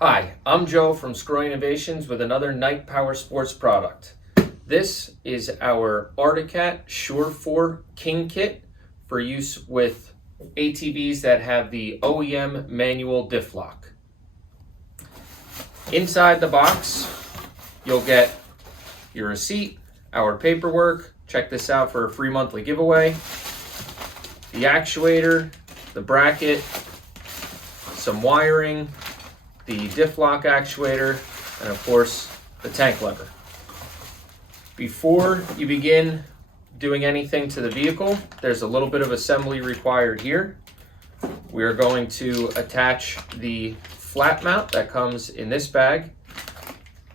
Hi, I'm Joe from Screw Innovations with another Night Power Sports product. This is our Arctic Cat Sure 4 King Kit for use with ATVs that have the OEM Manual Diff lock. Inside the box, you'll get your receipt, our paperwork, check this out for a free monthly giveaway, the actuator, the bracket, some wiring, the diff lock actuator, and of course the tank lever. Before you begin doing anything to the vehicle, there's a little bit of assembly required here. We are going to attach the flat mount that comes in this bag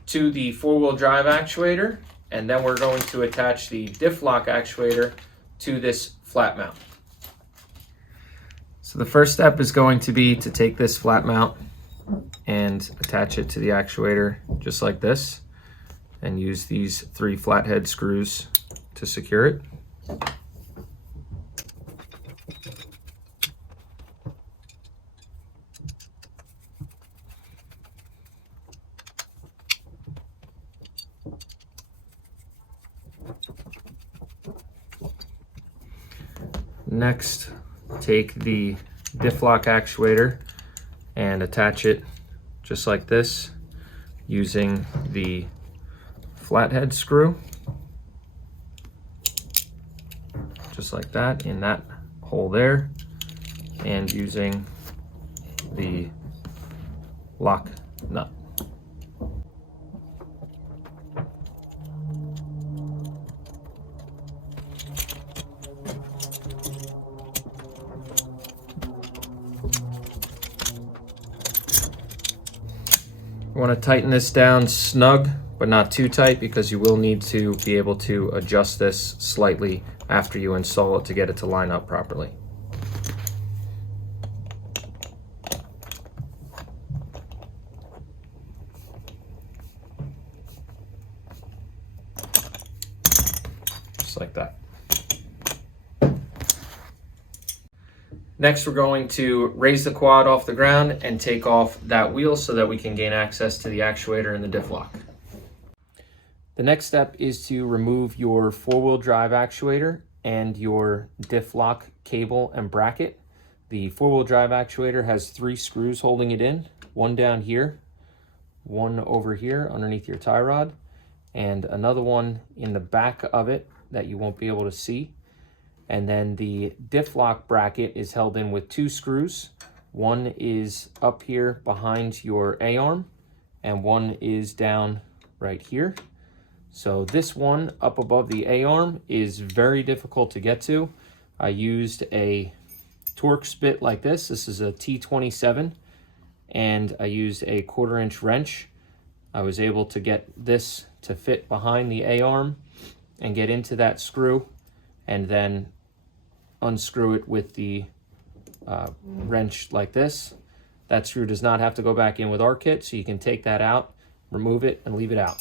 to the four-wheel drive actuator, and then we're going to attach the diff lock actuator to this flat mount. So the first step is going to be to take this flat mount and attach it to the actuator just like this, and use these 3 flathead screws to secure it. Next, take the diff lock actuator and attach it just like this using the flathead screw, just like that, in that hole there, and using the lock nut. You want to tighten this down snug, but not too tight, because you will need to be able to adjust this slightly after you install it to get it to line up properly. Just like that. Next, we're going to raise the quad off the ground and take off that wheel so that we can gain access to the actuator and the diff lock. The next step is to remove your four-wheel drive actuator and your diff lock cable and bracket. The four-wheel drive actuator has 3 screws holding it in, one down here, one over here underneath your tie rod, and another one in the back of it that you won't be able to see. And then the diff lock bracket is held in with 2 screws. One is up here behind your A-arm, and one is down right here. So this one up above the A-arm is very difficult to get to. I used a Torx bit like this. This is a T27, and I used a 1/4-inch wrench. I was able to get this to fit behind the A-arm and get into that screw, and then unscrew it with the wrench like this. That screw does not have to go back in with our kit, so you can take that out, remove it, and leave it out.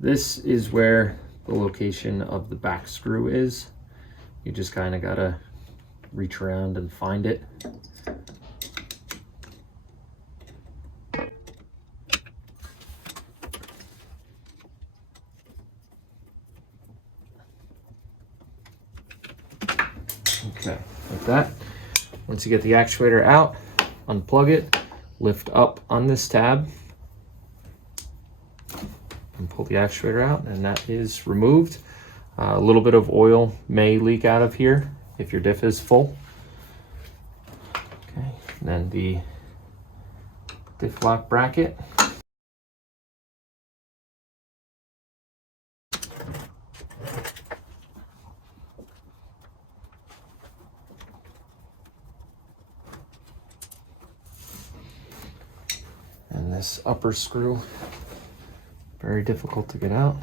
This is where the location of the back screw is. You just kind of gotta reach around and find it. Okay, like that. Once you get the actuator out, unplug it, lift up on this tab, and pull the actuator out, and that is removed. A little bit of oil may leak out of here if your diff is full. Okay, and then the diff lock bracket. And this upper screw Very difficult to get out.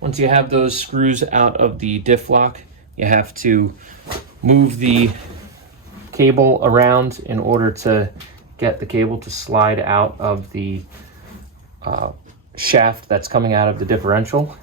Once you have those screws out of the diff lock, you have to move the cable around in order to get the cable to slide out of the shaft that's coming out of the differential.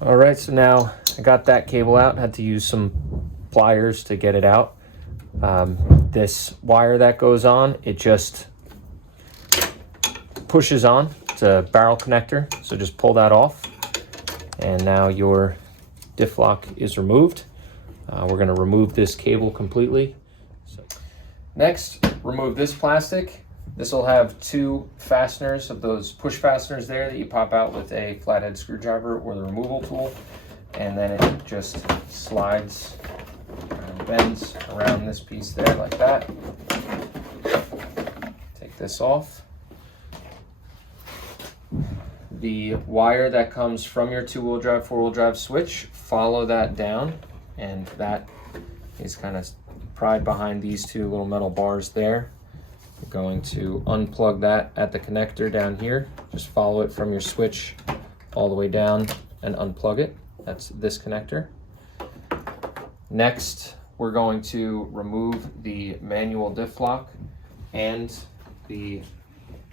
All right, so now I got that cable out, had to use some pliers to get it out. This wire that goes on, it just pushes on. It's a barrel connector, so just pull that off. And now your diff lock is removed. We're gonna remove this cable completely. Next, remove this plastic. This will have two fasteners of those push fasteners there that you pop out with a flathead screwdriver or the removal tool. And then it just slides and bends around this piece there like that. Take this off. The wire that comes from your two-wheel drive, four-wheel drive switch, follow that down, and that is kind of pried behind these two little metal bars there. You're going to unplug that at the connector down here. Just follow it from your switch all the way down and unplug it. That's this connector. Next, we're going to remove the manual diff lock and the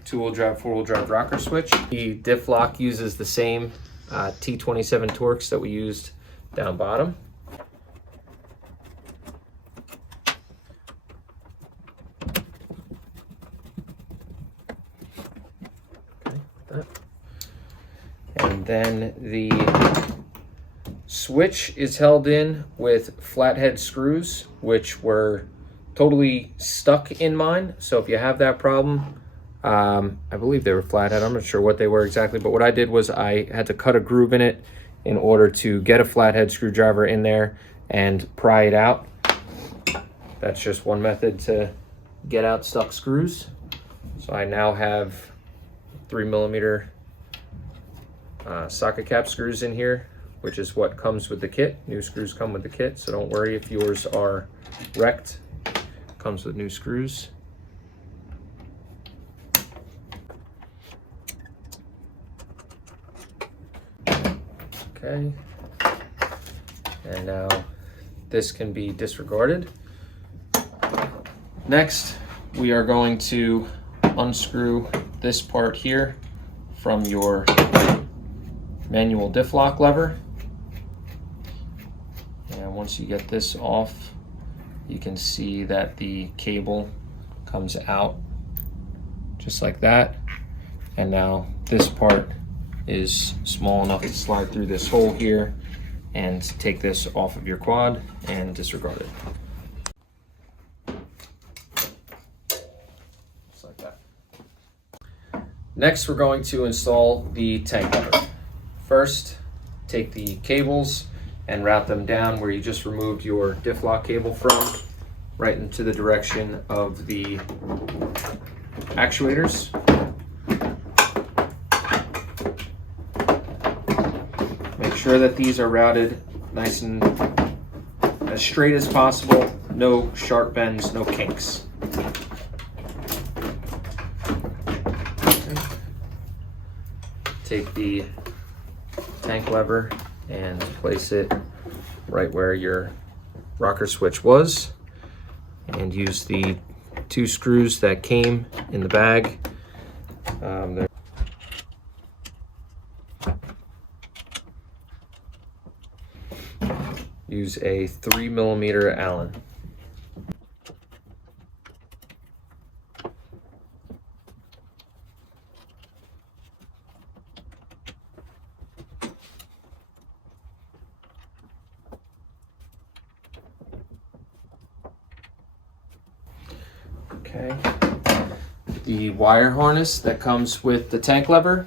two-wheel drive, four-wheel drive rocker switch. The diff lock uses the same T27 Torx that we used down bottom. And then the switch is held in with flathead screws, which were totally stuck in mine. So if you have that problem, I believe they were flathead. I'm not sure what they were exactly, but what I did was I had to cut a groove in it in order to get a flathead screwdriver in there and pry it out. That's just one method to get out stuck screws. So I now have 3mm socket cap screws in here, which is what comes with the kit. New screws come with the kit, so don't worry if yours are wrecked. Comes with new screws. Okay, and now this can be disregarded. Next, we are going to unscrew this part here from your manual diff lock lever. And once you get this off, you can see that the cable comes out just like that. And now this part is small enough to slide through this hole here and take this off of your quad and disregard it. Just like that. Next, we're going to install the tank lever. First, take the cables and route them down where you just removed your diff lock cable from, right into the direction of the actuators. Make sure that these are routed nice and as straight as possible, no sharp bends, no kinks. Take the tank lever and place it right where your rocker switch was, and use the two screws that came in the bag. Use a 3mm Allen. Okay. The wire harness that comes with the tank lever.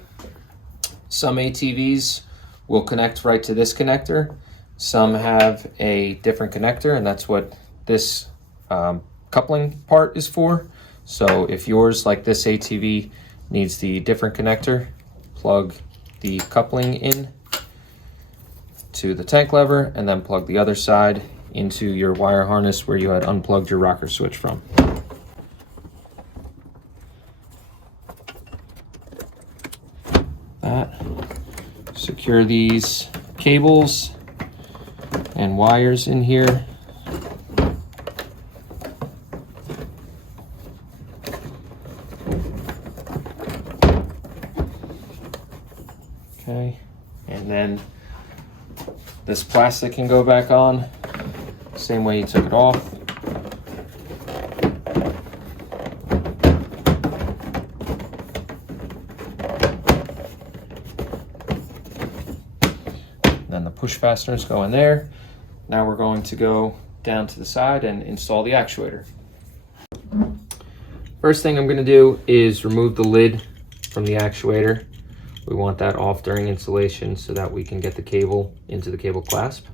Some ATVs will connect right to this connector. Some have a different connector, and that's what this coupling part is for. So if yours, like this ATV, needs the different connector, plug the coupling in to the tank lever and then plug the other side into your wire harness where you had unplugged your rocker switch from. Secure these cables and wires in here. Okay, and then this plastic can go back on, same way you took it off. Then the push fasteners go in there. Now we're going to go down to the side and install the actuator. First thing I'm going to do is remove the lid from the actuator. We want that off during installation so that we can get the cable into the cable clasp.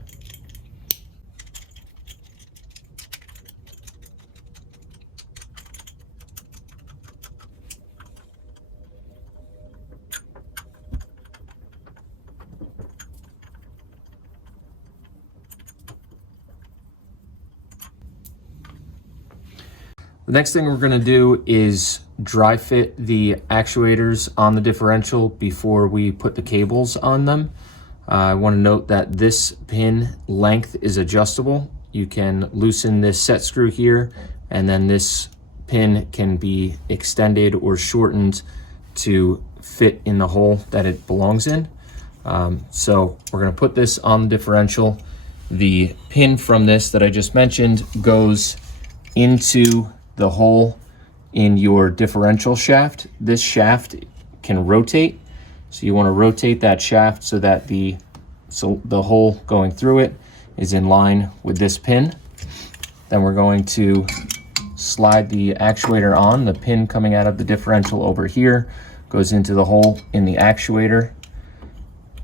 The next thing we're going to do is dry fit the actuators on the differential before we put the cables on them. I want to note that this pin length is adjustable. You can loosen this set screw here, and then this pin can be extended or shortened to fit in the hole that it belongs in. So we're going to put this on the differential. The pin from this that I just mentioned goes into the hole in your differential shaft. This shaft can rotate, so you want to rotate that shaft so that the hole going through it is in line with this pin. Then we're going to slide the actuator on. The pin coming out of the differential over here goes into the hole in the actuator,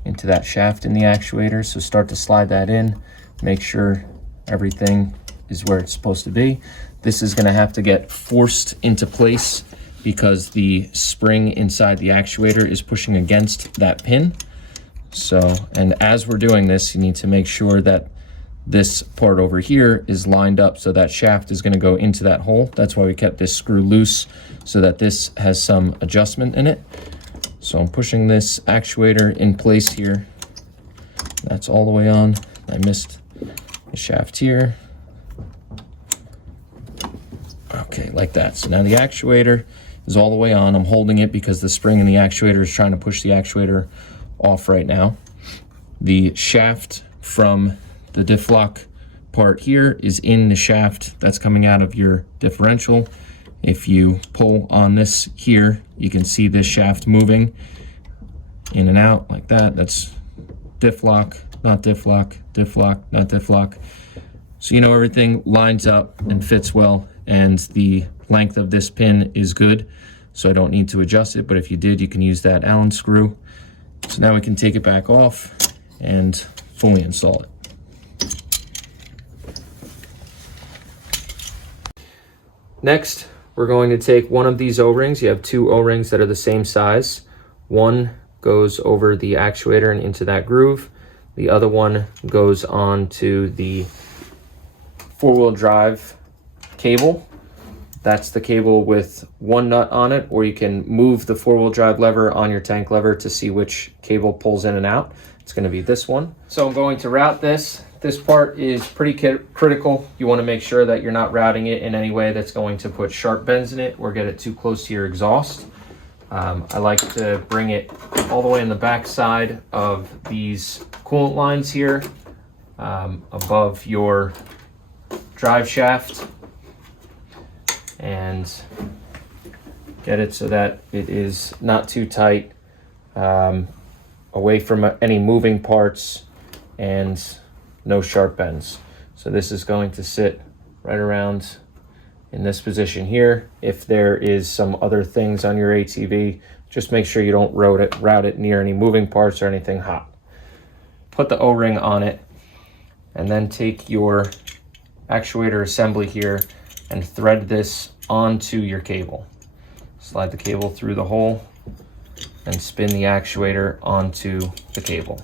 into that shaft in the actuator. So start to slide that in, make sure everything is where it's supposed to be. This is going to have to get forced into place because the spring inside the actuator is pushing against that pin. So, and as we're doing this, you need to make sure that this part over here is lined up so that shaft is going to go into that hole. That's why we kept this screw loose, so that this has some adjustment in it. So I'm pushing this actuator in place here. That's all the way on. I missed the shaft here. Okay, like that. So now the actuator is all the way on. I'm holding it because the spring in the actuator is trying to push the actuator off right now. The shaft from the diff lock part here is in the shaft that's coming out of your differential. If you pull on this here, you can see this shaft moving in and out like that. That's diff lock, not diff lock, diff lock, not diff lock. So you know everything lines up and fits well, and the length of this pin is good, so I don't need to adjust it, but if you did, you can use that Allen screw. So now we can take it back off and fully install it. Next, we're going to take one of these O-rings. You have two O-rings that are the same size. One goes over the actuator and into that groove. The other one goes on to the four-wheel drive cable. That's the cable with one nut on it, or you can move the four-wheel drive lever on your tank lever to see which cable pulls in and out. It's going to be this one. So I'm going to route this. This part is pretty critical. You want to make sure that you're not routing it in any way that's going to put sharp bends in it or get it too close to your exhaust. I like to bring it all the way in the back side of these coolant lines here, above your drive shaft, and get it so that it is not too tight, away from any moving parts and no sharp bends. So this is going to sit right around in this position here. If there is some other things on your ATV, just make sure you don't route it near any moving parts or anything hot. Put the O-ring on it, and then take your actuator assembly here and thread this onto your cable. Slide the cable through the hole and spin the actuator onto the cable.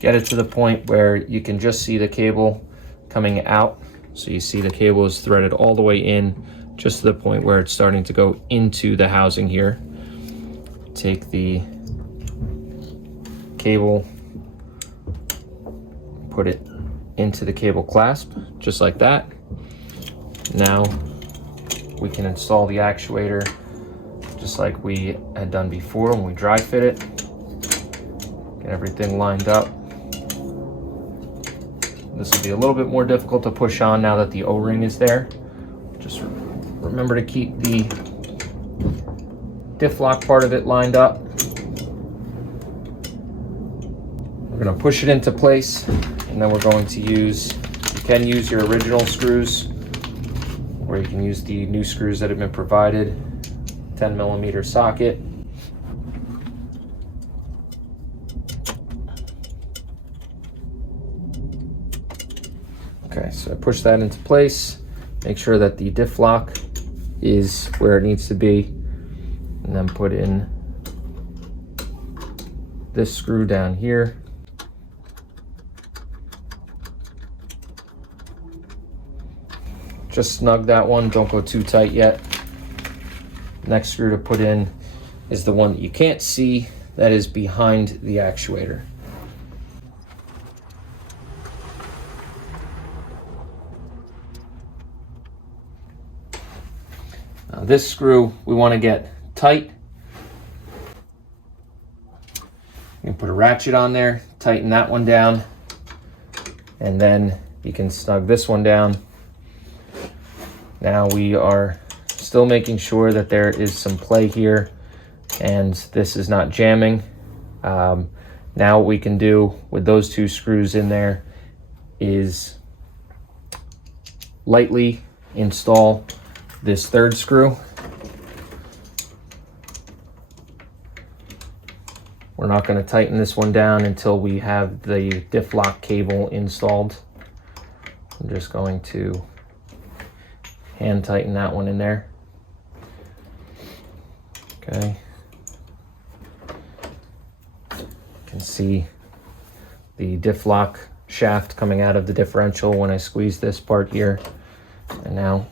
Get it to the point where you can just see the cable coming out. So you see the cable is threaded all the way in, just to the point where it's starting to go into the housing here. Take the cable, put it into the cable clasp, just like that. Now we can install the actuator just like we had done before when we dry fit it. Get everything lined up. This will be a little bit more difficult to push on now that the O-ring is there. Just remember to keep the diff lock part of it lined up. We're going to push it into place, and then we're going to use, you can use your original screws, or you can use the new screws that have been provided, 10mm socket. Okay, so I push that into place, make sure that the diff lock is where it needs to be, and then put in this screw down here. Just snug that one, don't go too tight yet. Next screw to put in is the one that you can't see, that is behind the actuator. Now this screw we want to get tight. You can put a ratchet on there, tighten that one down, and then you can snug this one down. Now we are still making sure that there is some play here and this is not jamming. Now what we can do with those two screws in there is lightly install this third screw. We're not going to tighten this one down until we have the diff lock cable installed. I'm just going to hand tighten that one in there. Okay. You can see the diff lock shaft coming out of the differential when I squeeze this part here. And now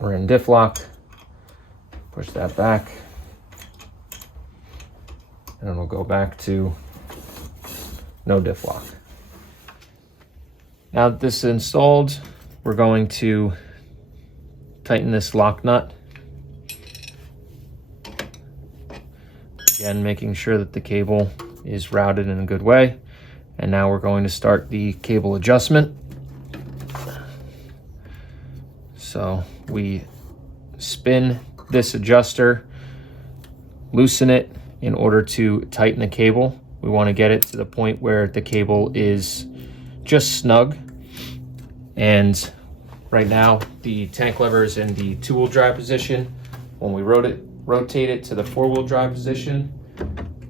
we're in diff lock. Push that back. And then we'll go back to no diff lock. Now that this is installed, we're going to tighten this lock nut. Again, making sure that the cable is routed in a good way. And now we're going to start the cable adjustment. So we spin this adjuster, loosen it in order to tighten the cable. We want to get it to the point where the cable is just snug. And right now the tank lever is in the 2-wheel drive position. When we rotate it to the 4-wheel drive position,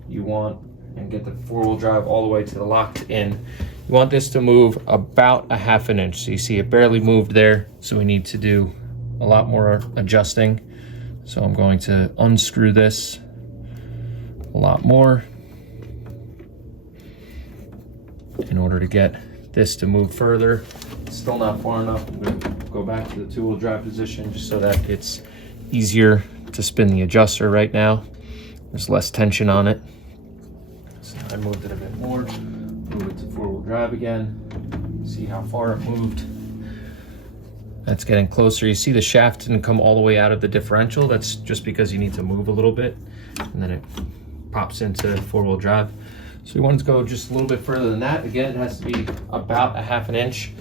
you want, and get the 4-wheel drive all the way to the locked in, you want this to move about a ½ an inch. So you see it barely moved there, so we need to do a lot more adjusting. So I'm going to unscrew this a lot more in order to get this to move further. It's still not far enough. I'm going to go back to the 2-wheel drive position just so that it's easier to spin the adjuster right now. There's less tension on it. So I moved it a bit more. Move it to 4-wheel drive again. See how far it moved. That's getting closer. You see the shaft didn't come all the way out of the differential. That's just because you need to move a little bit, and then it pops into 4-wheel drive. So we want to go just a little bit further than that. Again, it has to be about a ½ an inch.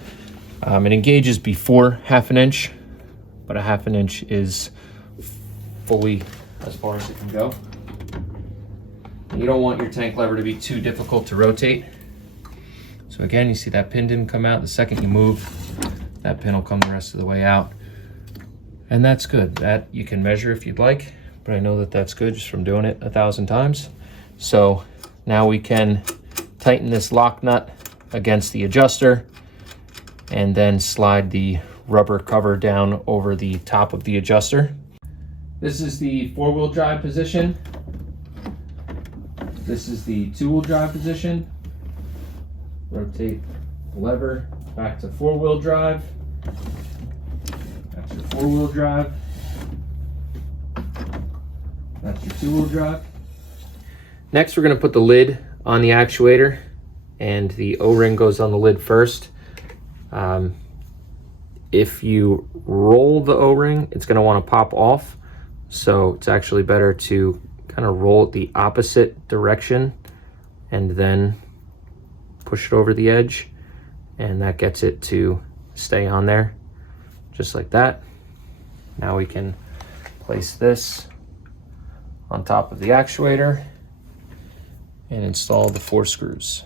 It engages before ½ an inch, but a ½ an inch is fully as far as it can go. You don't want your tank lever to be too difficult to rotate. So again, you see that pin didn't come out. The second you move, that pin will come the rest of the way out. And that's good. That you can measure if you'd like, but I know that that's good just from doing it 1,000 times. So now we can tighten this lock nut against the adjuster and then slide the rubber cover down over the top of the adjuster. This is the 4-wheel drive position. This is the 2-wheel drive position. Rotate the lever back to 4-wheel drive. That's your 4-wheel drive. That's your 2-wheel drive. Next, we're going to put the lid on the actuator, and the O-ring goes on the lid first. If you roll the O-ring, it's going to want to pop off. So it's actually better to kind of roll it the opposite direction and then push it over the edge, and that gets it to stay on there just like that. Now we can place this on top of the actuator and install the 4 screws.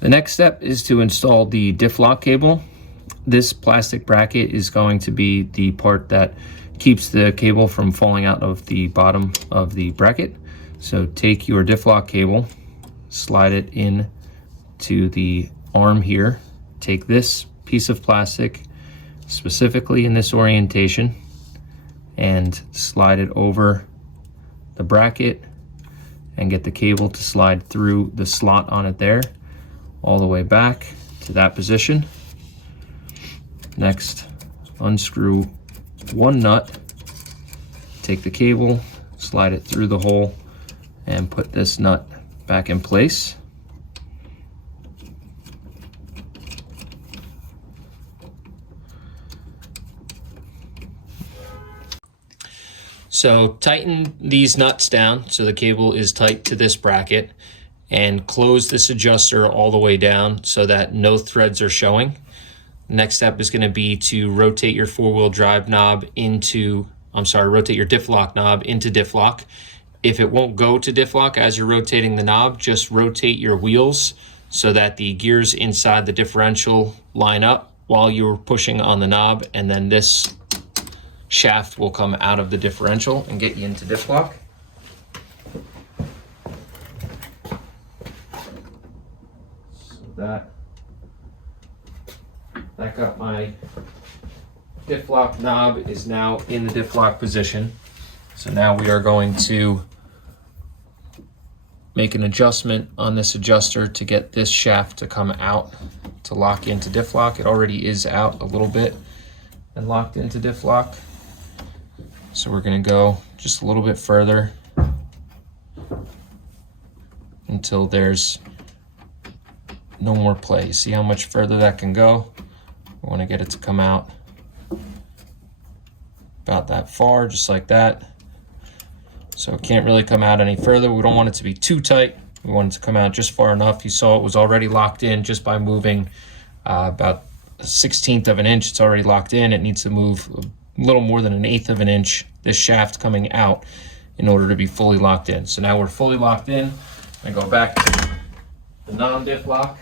The next step is to install the diff lock cable. This plastic bracket is going to be the part that keeps the cable from falling out of the bottom of the bracket. So take your diff lock cable, slide it in to the arm here. Take this piece of plastic, specifically in this orientation, and slide it over the bracket and get the cable to slide through the slot on it there, all the way back to that position. Next, unscrew one nut, take the cable, slide it through the hole, and put this nut back in place. So tighten these nuts down so the cable is tight to this bracket, and close this adjuster all the way down so that no threads are showing. Next step is going to be to rotate your 4-wheel drive knob into, rotate your diff lock knob into diff lock. If it won't go to diff lock as you're rotating the knob, just rotate your wheels so that the gears inside the differential line up while you're pushing on the knob, and then this shaft will come out of the differential and get you into diff lock. So that got my diff lock knob is now in the diff lock position. So now we are going to make an adjustment on this adjuster to get this shaft to come out to lock into diff lock. It already is out a little bit and locked into diff lock. So we're going to go just a little bit further until there's no more play. See how much further that can go? We want to get it to come out about that far, just like that. So it can't really come out any further. We don't want it to be too tight. We want it to come out just far enough. You saw it was already locked in just by moving about 1/16 of an inch. It's already locked in. It needs to move a little more than 1/8 of an inch, this shaft coming out, in order to be fully locked in. So now we're fully locked in. I go back to the non-diff lock.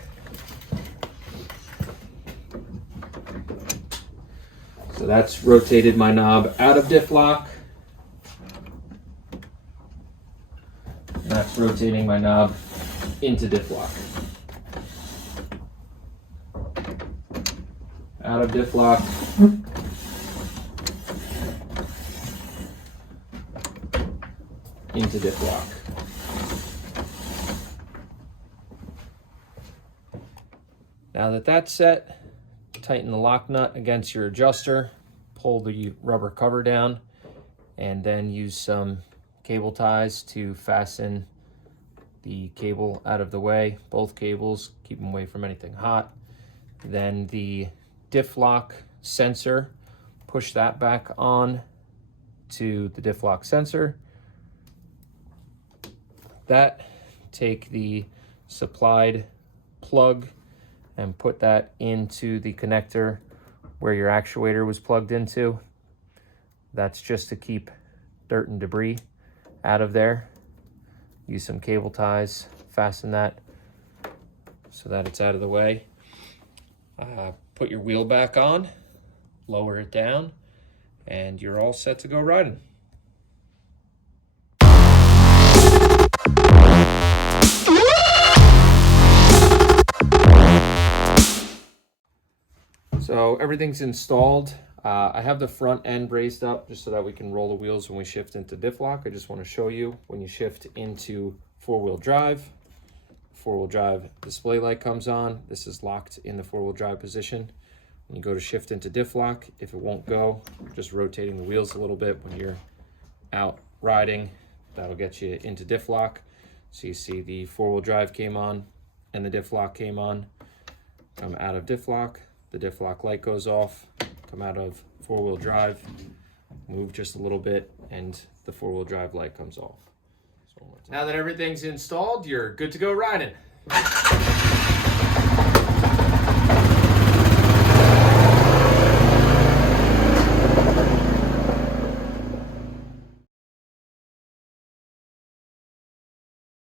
So that's rotated my knob out of diff lock. And that's rotating my knob into diff lock. Out of diff lock. Into diff lock. Now that that's set, tighten the lock nut against your adjuster, pull the rubber cover down, and then use some cable ties to fasten the cable out of the way, both cables, keep them away from anything hot. Then the diff lock sensor, push that back on to the diff lock sensor. That, take the supplied plug and put that into the connector where your actuator was plugged into. That's just to keep dirt and debris out of there. Use some cable ties, fasten that so that it's out of the way. Put your wheel back on, lower it down, and you're all set to go riding. So everything's installed. I have the front end raised up just so that we can roll the wheels when we shift into diff lock. I just want to show you when you shift into four-wheel drive display light comes on. This is locked in the four-wheel drive position. When you go to shift into diff lock, if it won't go, just rotating the wheels a little bit when you're out riding, that'll get you into diff lock. So you see the four-wheel drive came on and the diff lock came on. Come out of diff lock, the diff lock light goes off. Come out of four-wheel drive, move just a little bit, and the four-wheel drive light comes off. So now that everything's installed, you're good to go riding.